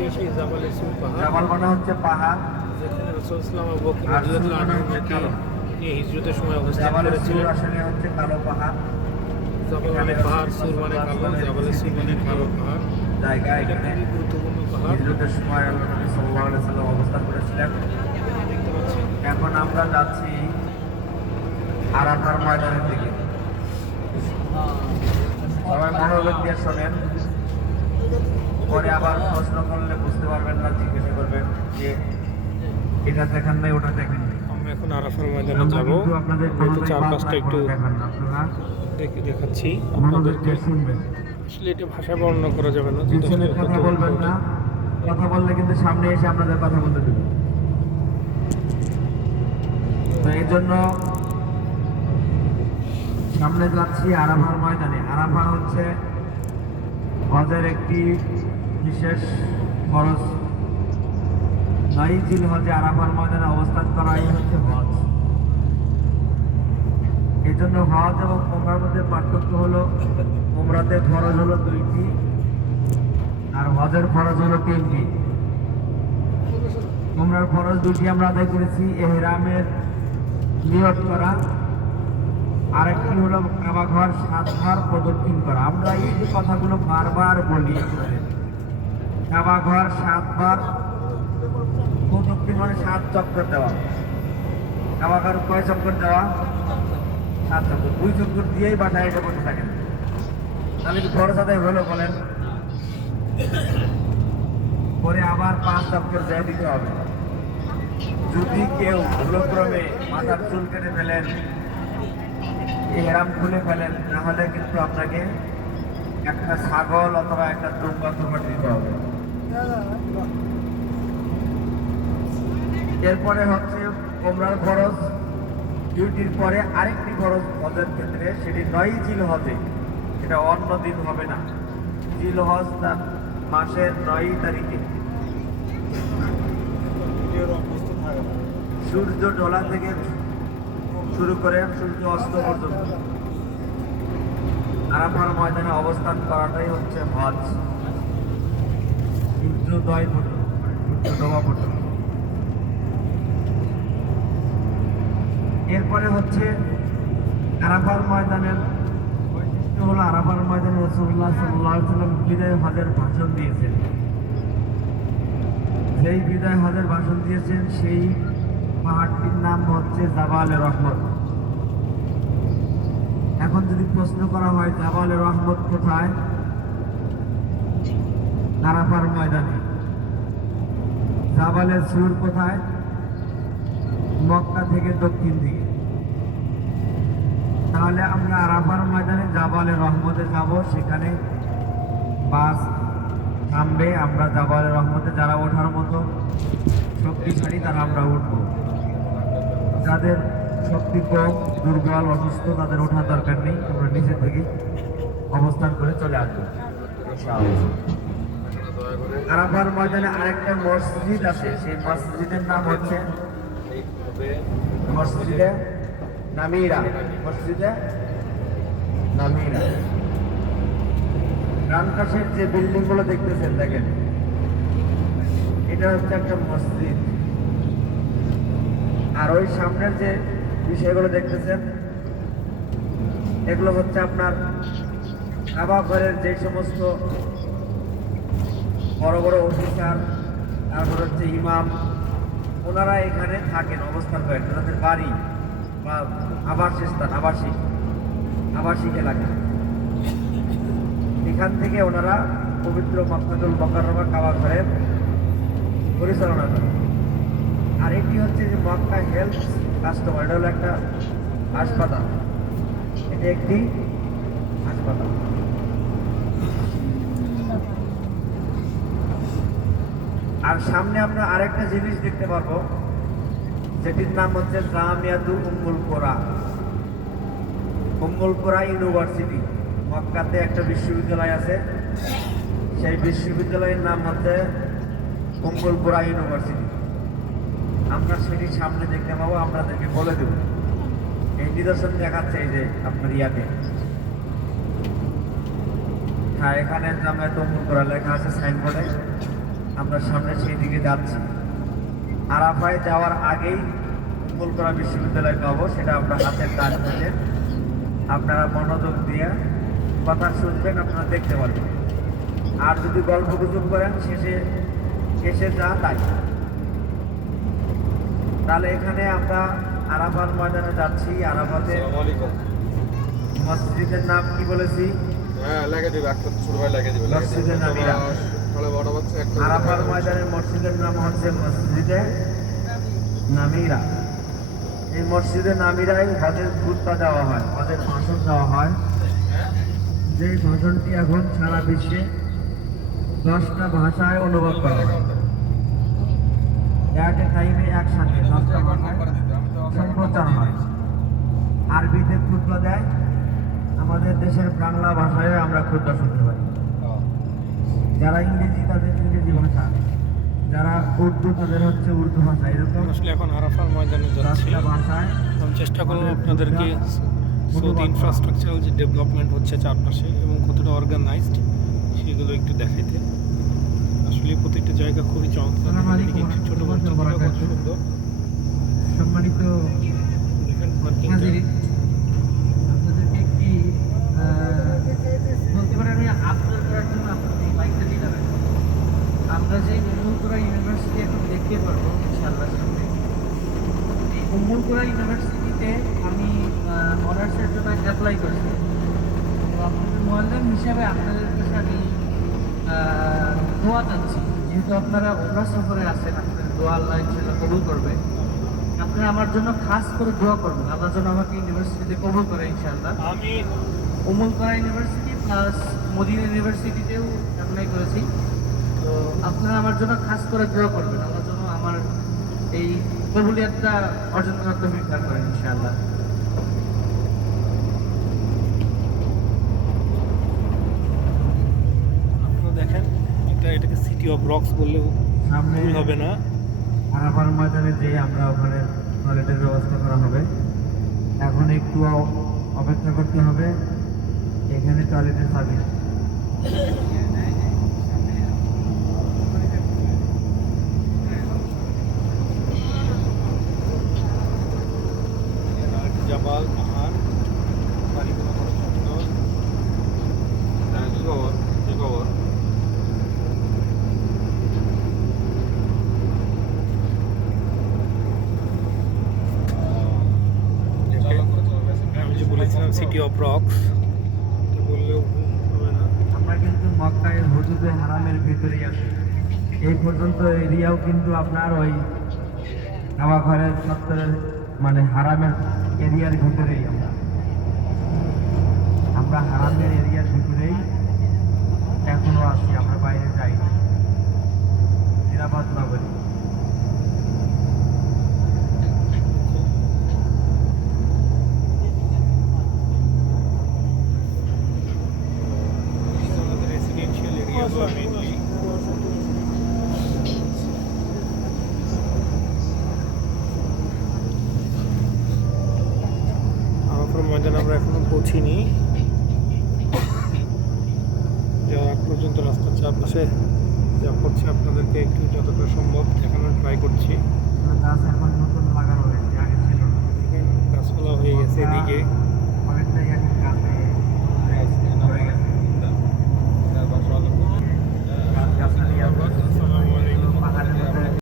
এটি সেই জাবালে সুর পাহাড়, জাবাল মানে হচ্ছে পাহাড়, যেখানে রাসূল সাল্লাল্লাহু আলাইহি ওয়া আর সুর সাল্লাম মানে হচ্ছে কালো। নিয়ে হিজরতের সময় অবস্থান জাবালে সুর করেছিলেন। আসলে হচ্ছে কালো পাহাড়। জাবাল মানে পাহাড়, সুর মানে কালো, জাবালে সুর মানে কালো পাহাড়। জায়গা এটা এখানে খুবই গুরুত্বপূর্ণ পাহাড়। হিজরতের সময় আল্লাহ নবী সাল্লাল্লাহু আলাইহি সাল্লাম অবস্থান করেছিলেন। দেখতে পাচ্ছেন এখন আমরা যাচ্ছি আরাফার ময়দানের দিকে। সবাই মনোযোগ দিয়ে শোনেন, পরে আবার প্রশ্ন করলে বুঝতে পারবেন না, জিজ্ঞাসা করবেন যে এটা দেখেন নাই ওটা দেখেন নাই। আমরা এখন আরাফার ময়দানে আমরা যাব। কিন্তু আপনাদের হয়তো চার পাঁচটা একটু দেখান না, আপনারা দেখাচ্ছি মনোযোগ আপনাদেরকে। দিয়ে শুনবেন। আসলে এটা ভাষা বর্ণনা করা যাবে না, যেটা পিছনের কথা বলবেন না, কথা বললে কিন্তু সামনে এসে আপনাদের কথা বলতে দেবেন। তো এই জন্য সামনে যাচ্ছি আরাফার ময়দানে। আরাফা হচ্ছে হজের একটি বিশেষ খরচ। 9 জিলহজে আরাফার ময়দানে অবস্থান করাই হচ্ছে হজ। এই জন্য হজ এবং ওমরার মধ্যে পার্থক্য হলো, ওমরাতে ফরজ হলো 2টি আর হজের ফরজ হলো 3টি। ওমরার ফরজ 2টি আমরা আদায় করেছি, এহরামের নিয়ত করা, আরেকটি হলো কাবা ঘর 7 বার প্রদক্ষিণ করা। আমরা এই যে কথাগুলো বারবার বলি, কাবা ঘর 7 বার প্রদক্ষিণ মানে 7 চক্কর দেওয়া। কাবা ঘর কয় চক্কর দেওয়া? 7 চক্কর। 2 চক্কর দিয়েই বাসায় এসে বসে থাকেন, তাহলে কি খরচ আদায় হলো বলেন? পরে আবার 5 চক্কর দেয় দিতে হবে। যদি কেউ ভুলক্রমে মাথার চুল কেটে ফেলেন, এহরাম খুলে ফেলেন, তাহলে কিন্তু আপনাকে একটা ছাগল অথবা একটা দুম্বা তোমার দিতে হবে। এরপরে হচ্ছে ওমরার খরচ। ডিউটির পরে আরেকটি খরচ হজের ক্ষেত্রে, সেটি 9 জিলহজে, এটা অন্য দিন হবে না। জিলহজ মাসের 9 তারিখে সূর্য ডোলা থেকে শুরু করে সূর্য অস্ত পর্যন্ত আরাফার ময়দানে অবস্থান করাটাই হচ্ছে হজ। সূর্যোদয় পর্যন্ত, সূর্য ডোবা পর্যন্ত। এরপরে হচ্ছে আরাফার ময়দানের বৈশিষ্ট্য হলো, আরাফার ময়দানে রাসূলুল্লাহ সাল্লাল্লাহু আলাইহি ওয়াসাল্লাম বিদায় হজের ভাষণ দিয়েছেন। সেই বিদায় হজের ভাষণ দিয়েছেন সেই পাহাড়টির নাম হচ্ছে জাবালে রহমত। এখন যদি প্রশ্ন করা হয় জাবালে রহমত কোথায়? আরাফার ময়দানে। জাবালে সুর কোথায়? মক্কা থেকে দক্ষিণ দিকে। তাহলে আমরা আরাফার ময়দানে জাবালে রহমতে যাব, সেখানে বাস থামবে, আমরা জাবালে রহমতে যারা ওঠার মতো শক্তিশালী তারা আমরা উঠবো। যাদের শক্তি কম, দুর্বল, অসুস্থ, তাদের ওঠার দরকার নেই, আমরা নিচে থেকে অবস্থান করে চলে আসবো। আরাফার ময়দানে আরেকটা মসজিদ আছে, সেই মসজিদের নাম হচ্ছে মসজিদে নামিরা। মসজিদে নামিরা। ডান পাশের যে বিল্ডিং গুলো দেখতেছেন, দেখেন, এটা হচ্ছে একটা মসজিদ। আর ওই সামনের যে বিষয়গুলো দেখতেছেন, এগুলো হচ্ছে আপনার কাবা ঘরের যে সমস্ত বড় বড় অফিসার, তারপর হচ্ছে ইমাম, ওনারা এখানে থাকেন, অবস্থান করেন, ওনাদের বাড়ি বা আবাসস্থান, আবাসিক এলাকা। এখান থেকে ওনারা পবিত্র মক্কাতুল মুকাররমা কাবা ঘরের পরিচালনা করেন। আর এটি হচ্ছে যে মক্কা হেলথ কাস্টমার, এটা হলো একটা হাসপাতাল, এটি একটি হাসপাতাল। আর সামনে আমরা আরেকটা জিনিস দেখতে পারবো, যেটির নাম হচ্ছে জামিয়াতুল উম্মুল কোরা। উম্মুল কোরা ইউনিভার্সিটি, মক্কাতে একটা বিশ্ববিদ্যালয় আছে, সেই বিশ্ববিদ্যালয়ের নাম হচ্ছে উম্মুল কোরা ইউনিভার্সিটি। আমরা সেটি সামনে দেখতে পাবো, আপনাদেরকে বলে দেব। এই নিদর্শন দেখাচ্ছে এই যে আপনার ইয়াতে, হ্যাঁ, এখানে জামিয়াতুল উম্মুল কোরা লেখা আছে সাইনবোর্ডে। আমরা সামনে সেই দিকে যাচ্ছি। আরাফায় যাওয়ার আগেই ফুলকরা বিশ্ববিদ্যালয় পাবো, সেটা আমরা হাতের কাজ থেকে আপনারা মনোযোগ দিয়ে কথা শুনবেন, আপনারা দেখতে পারবেন। আর যদি গল্প গুজব করেন শেষে যা তাই। তাহলে এখানে আমরা আরাফার ময়দানে যাচ্ছি। আরাফাতে মসজিদের নাম কি বলেছি? হ্যাঁ, লাগিয়ে দিবে, একটা ছোট ভাই লাগিয়ে দিবে। মসজিদে নামিরা। তাহলে বড় বাচ্চা একটা আরাফার ময়দানের মসজিদের নাম হচ্ছে মসজিদে নামিরা। এই মসজিদে নামিরাই হজের খুতবা দেওয়া হয়, হজের ভাষণ দেওয়া হয়। যে ভাষণটি এখন সারা বিশ্বে 10টা ভাষায় অনুবাদ করা হয়। এক টাইমে একসাথে 10টা ভাষায় সম্প্রচার হয়। আরবিতে খুতবা দেয়, আমাদের দেশের বাংলা ভাষায় আমরা খুতবা শুনতে পারি। যারা ইংরেজি তাদের ইংরেজি ভাষা, যারা উর্দু তাদের হচ্ছে উর্দু ভাষা। এরকম আসলে এখন আরাফার ময়দানে যাচ্ছি। 10টা ভাষায় আমি চেষ্টা করবো আপনাদেরকে সৌদি ইনফ্রাস্ট্রাকচারাল যে ডেভেলপমেন্ট হচ্ছে চারপাশে এবং কতটা অর্গানাইজড সেগুলো একটু দেখাইতে। আসলে প্রত্যেকটা জায়গা খুবই চমৎকার। আসসালামু আলাইকুম এদিকে একটু ছোট বাচ্চা ওয়া কত বারাকাতুহু। সুন্দর সম্মানিত দেখেন পার্কিংটা। হাজিরিন, আপনাদেরকে একটি বলতে পারেন আমি আবদার করার জন্য আপনাদের এই বাইকটা দিলাম। আমরা যে উম্মুলকুরা ইউনিভার্সিটি এখন দেখতে পারবো ইনশাআল্লাহ সামনে, এই উম্মুলকুরা ইউনিভার্সিটিতে আমি অনার্সের জন্য অ্যাপ্লাই করেছি। তো আপনাদের মোয়াল্লেম হিসাবে আপনাদের কাছে আমি দোয়া চাচ্ছি, যেহেতু আপনারা ওমরা সফরে আসেন, আপনাদের দোয়া আল্লাহ ইনশাআল্লাহ কবুল করবে। আপনারা আমার জন্য খাস করে দোয়া করবেন, আল্লাহ যেন আমাকে ইউনিভার্সিটিতে কবুল করে ইনশাআল্লাহ। আমি উমুলকরা ইউনিভার্সিটি প্লাস মদিনা ইউনিভার্সিটিতেও অ্যাপ্লাই করেছি। তো আপনারা আমার জন্য খাস করে দোয়া করবেন, আল্লাহ যেন আমার এই কবুলিয়াতটা অর্জন করার তৌফিক দান করেন ইনশাআল্লাহ। আপনারা দেখেন এটাকে সিটি অফ রক্স বললেও সামনে ভুল হবে না। আরাফার ময়দানে যে আমরা ওখানে টয়লেটের ব্যবস্থা করা হবে। এখন একটু অপেক্ষা করতে হবে, এখানে টয়লেটের সার্ভিস। জাবাল পাহাড় বাড়িগুলো বড় সুন্দর। হ্যাঁ, কি খবর? কি খবর? আমি যে বলেছিলাম সিটি অফ রক্স, এটা বললেও ভুল হবে না। আমরা কিন্তু মক্কায় হুজুদে হারামের ভিতরেই আছি। এই পর্যন্ত এরিয়াও কিন্তু আপনার ওই কাবা ঘরের চত্বরের মানে হারামের এরিয়ার ভিতরেই আমরা হারামের এরিয়ার ভিতরেই এখনো আছি, আমরা বাইরে যাই না, নিরাপদ নগরী। আমাদের রেসিডেন্সিয়াল এরিয়াগুলো মেইনলি। আরাফার ময়দানে আমরা এখনো পৌঁছিনি। যাওয়ার আগ পর্যন্ত রাস্তার চারপাশে যা করছে আপনাদেরকে একটু যতটা সম্ভব দেখানোর ট্রাই করছি। গাছ এখন নতুন লাগানো হয়েছে, আগে ছিল না। গাছপালা হয়ে গেছে এদিকে। অনেকটাই এখন